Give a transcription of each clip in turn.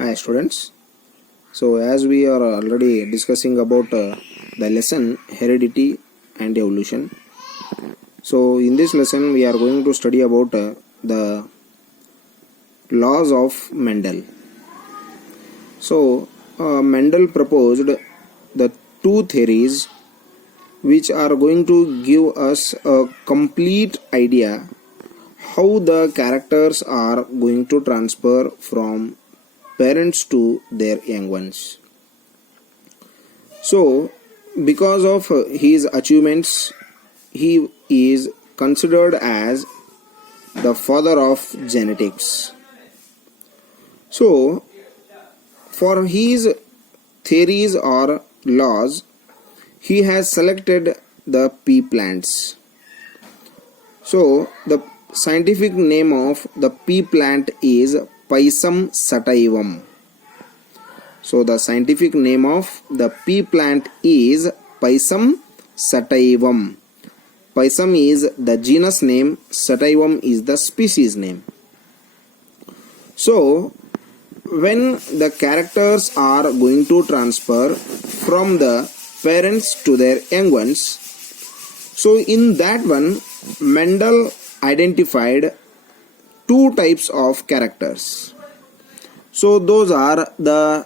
Hi students. So as we are already discussing about the lesson heredity and evolution. So in this lesson we are going to study about the laws of Mendel. So Mendel proposed the two theories which are going to give us a complete idea how the characters are going to transfer from parents to their young ones. So because of his achievements, he is considered as the father of genetics. So for his theories or laws, he has selected the pea plants. So the scientific name of the pea plant is Pisum sativum. So the scientific name of the pea plant is Pisum sativum. Pisum is the genus name, sativum is the species name. So when the characters are going to transfer from the parents to their young ones, so in that one Mendel identified two types of characters. So those are the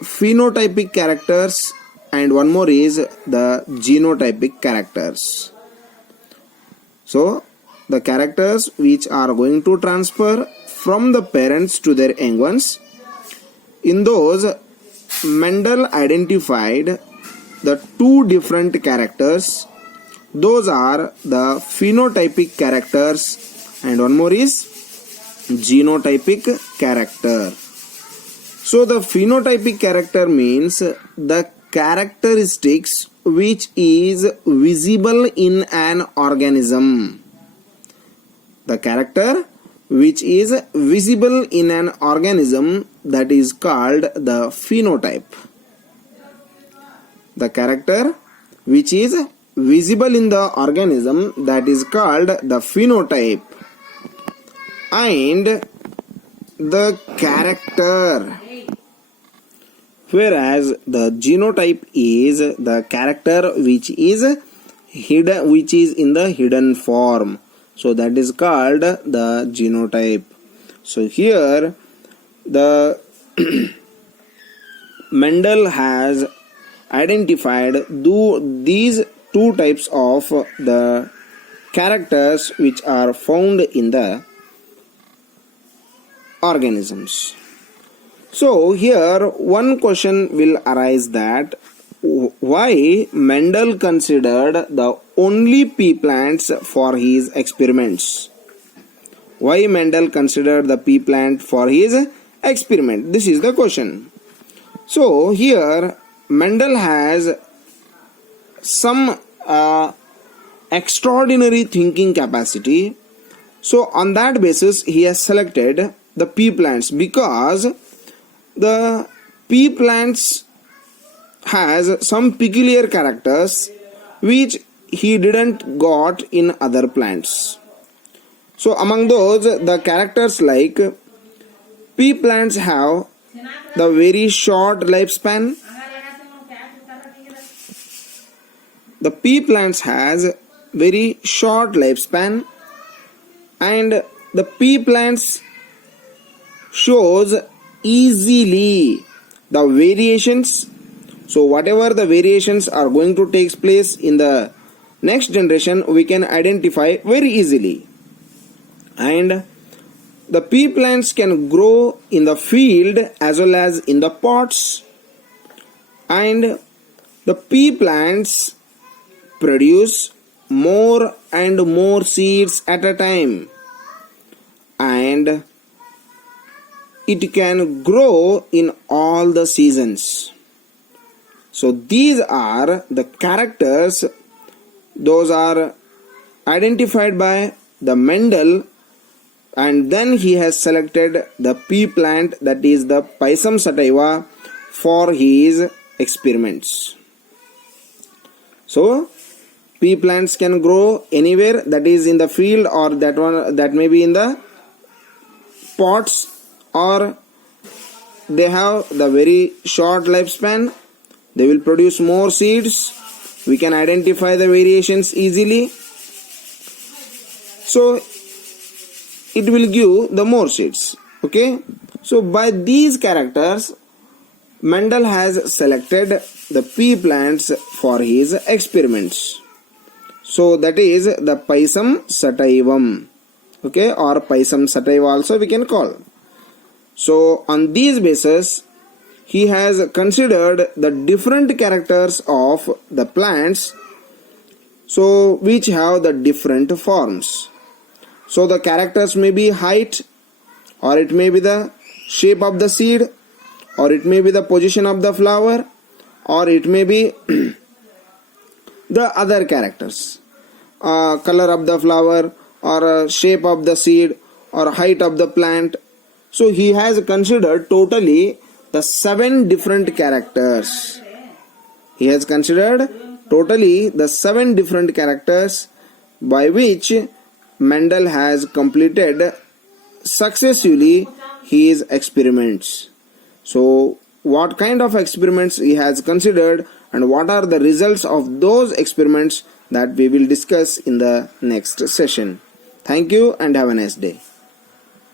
phenotypic characters and one more is the genotypic characters. So the characters which are going to transfer from the parents to their young ones, in those Mendel identified the two different characters. Those are the phenotypic characters and one more is genotypic character. So the phenotypic character means the characteristics which is visible in an organism. The character which is visible in an organism, that is called the phenotype. The character which is visible in the organism, that is called the phenotype. And the character, whereas the genotype is the character which is hidden, which is in the hidden form. So that is called the genotype. So here the Mendel has identified these two types of the characters which are found in the organisms. So here one question will arise, that why Mendel considered the only pea plants for his experiments? Why Mendel considered the pea plant for his experiment? This is the question. So here Mendel has some extraordinary thinking capacity. So on that basis he has selected the pea plants, because the pea plants has some peculiar characters which he didn't got in other plants. So among those, the characters like pea plants have the very short lifespan. The pea plants has very short lifespan, and the pea plants shows easily the variations. So whatever the variations are going to take place in the next generation, we can identify very easily. And the pea plants can grow in the field as well as in the pots, and the pea plants produce more and more seeds at a time, and it can grow in all the seasons. So these are the characters, those are identified by the Mendel, and then he has selected the pea plant, that is the Pisum sativa, for his experiments. So pea plants can grow anywhere, that is in the field, or that may be in the pots or they have the very short lifespan. They will produce more seeds. We can identify the variations easily. So it will give the more seeds. Okay. So by these characters, Mendel has selected the pea plants for his experiments. So that is the Pisum sativam. Okay, or Pisum sativa also we can call. So on these basis, he has considered the different characters of the plants, so which have the different forms. So the characters may be height, or it may be the shape of the seed, or it may be the position of the flower, or it may be the other characters, color of the flower, or shape of the seed, or height of the plant. So he has considered totally the 7 different characters. He has considered totally the 7 different characters by which Mendel has completed successively his experiments. So what kind of experiments he has considered and what are the results of those experiments, that we will discuss in the next session. Thank you and have a nice day.